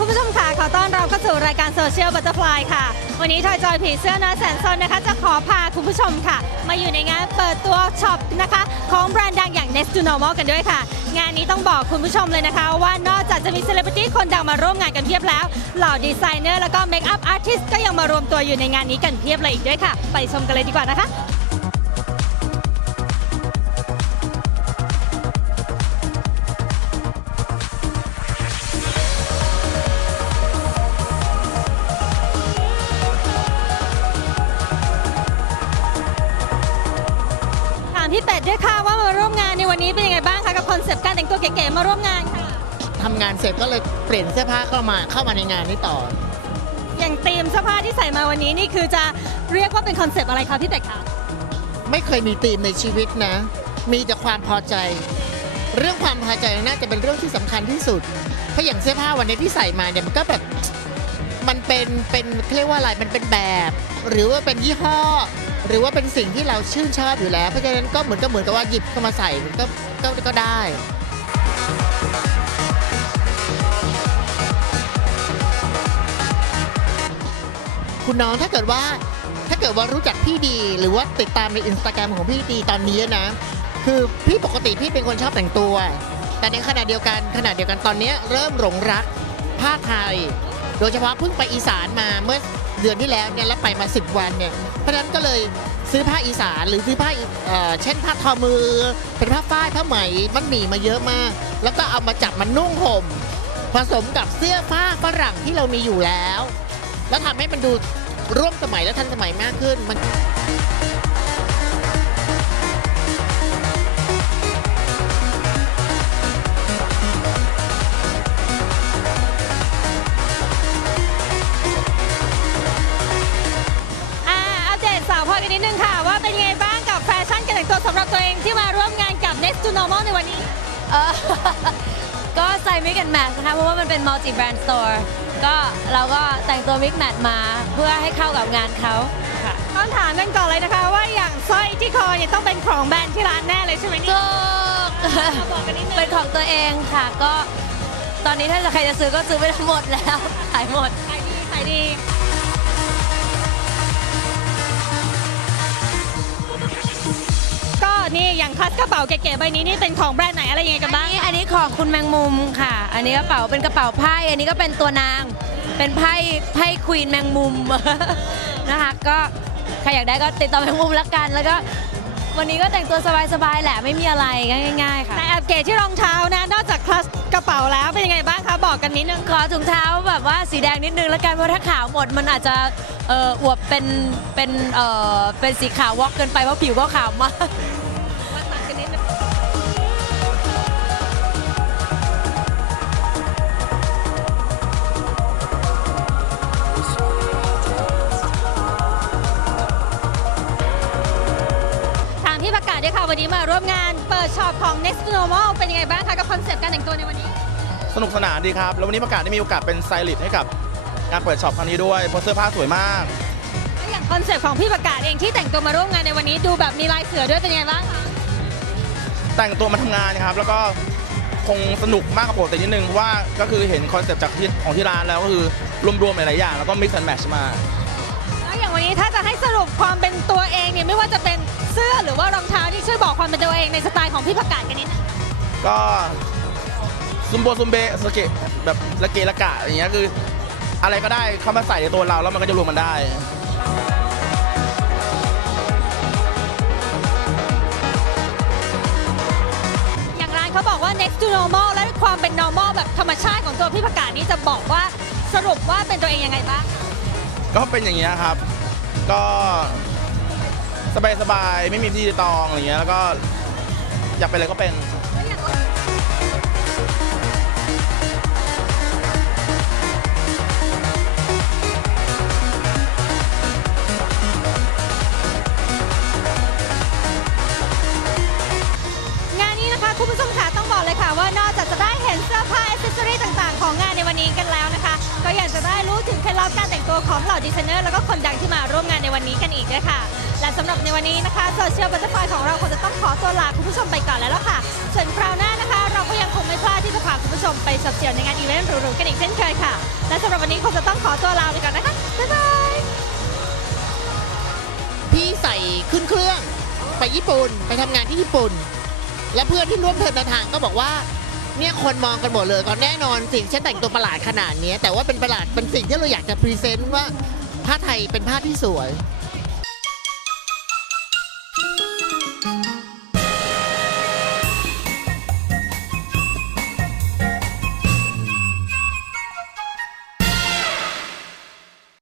คุณผู้ชมคะขอต้อนรับเข้าสู่รายการโซเชียลบัตเตอร์ฟลายค่ะ วันนี้ทอยจอยผีเสื้อน้อยแสนซนนะคะ จะขอพาคุณผู้ชมค่ะ มาอยู่ในงานเปิดตัวช็อปนะคะ ของแบรนด์ดังอย่าง Next to Normal กันด้วยค่ะ งานนี้ต้องบอกคุณผู้ชมเลยนะคะ ว่านอกจากจะมีเซเลบริตี้คนดังมาร่วมงานกันเพียบแล้ว เหล่าดีไซเนอร์แล้วก็เมคอัพอาร์ติสก็ยังมารวมตัวอยู่ในงานนี้กันเพียบเลยอีกด้วยค่ะ ไปชมกันเลยดีกว่านะคะ ดด้วยค่ะว่ามาร่วมงานในวันนี้เป็นยังไงบ้างคะกับคอนเซปต์การแต่งตัวเก๋ๆมาร่วมงานค่ะ ทำงานเสร็จก็เลยเปลี่ยนเสื้อผ้าเข้ามาเข้ามาในงานนี้ต่อ อย่างธีมเสื้อผ้าที่ใส่มาวันนี้นี่คือจะเรียกว่าเป็นคอนเซปต์อะไรคะพี่เป็ดคะไม่เคยมีธีมในชีวิตนะ มีแต่ความพอใจ เรื่องความพอใจน่าจะเป็นเรื่องที่สำคัญที่สุด เพราะอย่างเสื้อผ้าวันนี้ที่ใส่มาเนี่ยมันก็แบบ มันเป็นเป็นเขาเรียกว่าอะไรมันเป็นแบบ หรือว่าเป็นยี่ห้อ หรือว่าเป็นสิ่งที่เราชื่นชอบอยู่แล้ว เพราะฉะนั้นก็เหมือนก็เหมือนกับว่าหยิบเข้ามาใส่มันก็ก็ก็ได้คุณน้องถ้าเกิดว่าถ้าเกิดว่ารู้จักพี่ดี หรือว่าติดตามในอินสตาแกรมของพี่ดีตอนนี้นะ คือพี่ปกติพี่เป็นคนชอบแต่งตัว แต่ในขณะเดียวกันขณะเดียวกันตอนนี้เริ่มหลงรักผ้าไทย โดยเฉพาะเพิ่งไปอีสานมาเมื่อ เดือนที่แล้วเนี่ยแล้วไปมา 10 วันเนี่ยเพราะฉะนั้นก็เลยซื้อผ้าอีสานหรือซื้อผ้าอีเอ่อเช่นผ้าทอมือ เป็นผ้าฝ้ายผ้าไหมมันหมี่มาเยอะมาก แล้วก็เอามาจับมันนุ่งห่ม ผสมกับเสื้อผ้าฝรั่งที่เรามีอยู่แล้ว แล้วทำให้มันดูร่วมสมัยและทันสมัยมากขึ้นมัน to Normal ในวันนี้ เออ ก็ใส่ Mix and Match นะคะ เพราะว่ามันเป็น multi brand store ก็เราก็แต่งตัว Mix Match มาเพื่อให้เข้ากับงานเขาค่ะต้องถามกันก่อนเลยนะคะ ว่าอย่างสร้อยที่คอเนี่ยต้องเป็นของแบรนด์ที่ร้านแน่เลยใช่ไหมเนี่ยถูกเอาบอกกันนิดนึงเป็นของตัวเองค่ะ ก็ ตอนนี้ถ้าใครจะซื้อก็ซื้อไปทั้งหมดแล้ว ขายหมด ขายดีขายดี นี่อย่างคลัสกระเป๋าเก๋ๆใบนี้นี่เป็นของแบรนด์ไหนอะไรยังไงกันอันบ้างนี้อันนี้ของคุณแมงมุมค่ะ อันนี้กระเป๋าเป็นกระเป๋าไพ่ อันนี้ก็เป็นตัวนาง เป็นไพ่ไพ่ควีนแมงมุมนะคะ ก็ใครอยากได้ก็ติดต่อแมงมุมแล้วกัน แล้วก็วันนี้ก็แต่งตัวสบายๆแหละไม่มีอะไรง่ายๆค่ะ แต่แอบเก๋ที่รองเท้านะ นอกจากคลัสกระเป๋าแล้วเป็นยังไงบ้างคะบอกกันนิดนึงขอถุงเท้าแบบว่าสีแดงนิดนึงแล้วกันเพราะถ้าขาวหมดมันอาจจะเอ่ออวบเป็นเป็นเอ่อเป็นสีขาววอกเกินไปเพราะผิวก็ขาวมาก ด้วยค่ะ วันนี้มาร่วมงานเปิดช็อปของ Next Normal เป็นยังไงบ้างคะกับคอนเซปต์การแต่งตัวในวันนี้ สนุกสนานดีครับ แล้ววันนี้ประกาศได้มีโอกาสเป็นสไตลิสต์ให้กับงานเปิดช็อปครั้งนี้ด้วยเพราะเสื้อผ้าสวยมากแล้วอย่างคอนเซปต์ของพี่ประกาศเองที่แต่งตัวมาร่วมงานในวันนี้ ดูแบบมีลายเสือด้วยเป็นยังไงบ้างคะแต่งตัวมาทำงานนะครับ แล้วก็คงสนุกมากกว่าปกตินิดนึงเพราะว่าก็คือเห็นคอนเซปต์จากที่ของที่ร้านแล้วก็คือรวมๆหลายๆอย่างแล้วก็ mix and match มาแล้วอย่างวันนี้ถ้าจะให้สรุปความเป็นตัวเองเนี่ยไม่ว่าจะเป็น เสื้อหรือว่ารองเท้าที่ช่วยบอกความเป็นตัวเองในสไตล์ของพี่ประกาศกันนิดนึงก็ซุมโบซุมเบสเกะแบบละเกะละกะอย่างเงี้ยคือ อะไรก็ได้เข้ามาใส่ในตัวเราแล้วมันก็จะรวมมันได้ อย่างร้านเขาบอกว่า next to normal และความเป็น normal แบบธรรมชาติของตัวพี่ประกาศนี้จะบอกว่าสรุปว่าเป็นตัวเองยังไงบ้าง ก็เป็นอย่างเงี้ยครับ ก็ สบายๆ ไม่มีที่ตองอะไรเงี้ยแล้วก็อยากเป็นอะไรก็เป็นงานนี้นะคะคุณผู้ชมค่ะต้องบอกเลยค่ะ ว่านอกจากจะได้เห็นเสื้อผ้าอ c เซสรีต่างๆ ของงานในวันนี้กันแล้วนะคะ ก็อยากจะได้รู้ถึงเคล็ดลับการแต่งตัวของเหล่าดีไซเนอร์แล้วก็คนดังที่มาร่วมงานในวันนี้กันอีกด้วยค่ะ สำหรับในวันนี้นะคะโซเชียลบัตเตอร์ฟลายของเราคงจะต้องขอตัวลาคุณผู้ชมไปก่อนแล้วล่ะค่ะ ส่วนคราวหน้านะคะ เราก็ยังคงไม่พลาดที่จะพาคุณผู้ชมไปสับเสียวในงานอีเวนต์หรูๆกันอีกเช่นเคยค่ะ และสำหรับวันนี้คงจะต้องขอตัวลาไปก่อนนะคะ บ๊ายบาย พี่ใส่ขึ้นเครื่อง ไปญี่ปุ่นไปทำงานที่ญี่ปุ่น และเพื่อนที่ร่วมเดินทางก็บอกว่าเนี่ยคนมองกันหมดเลยก็แน่นอนสิ่งฉันแต่งตัวประหลาดขนาดนี้แต่ว่าเป็นประหลาดเป็นสิ่งที่เราอยากจะพรีเซนต์ว่าผ้าไทยเป็นผ้าที่สวย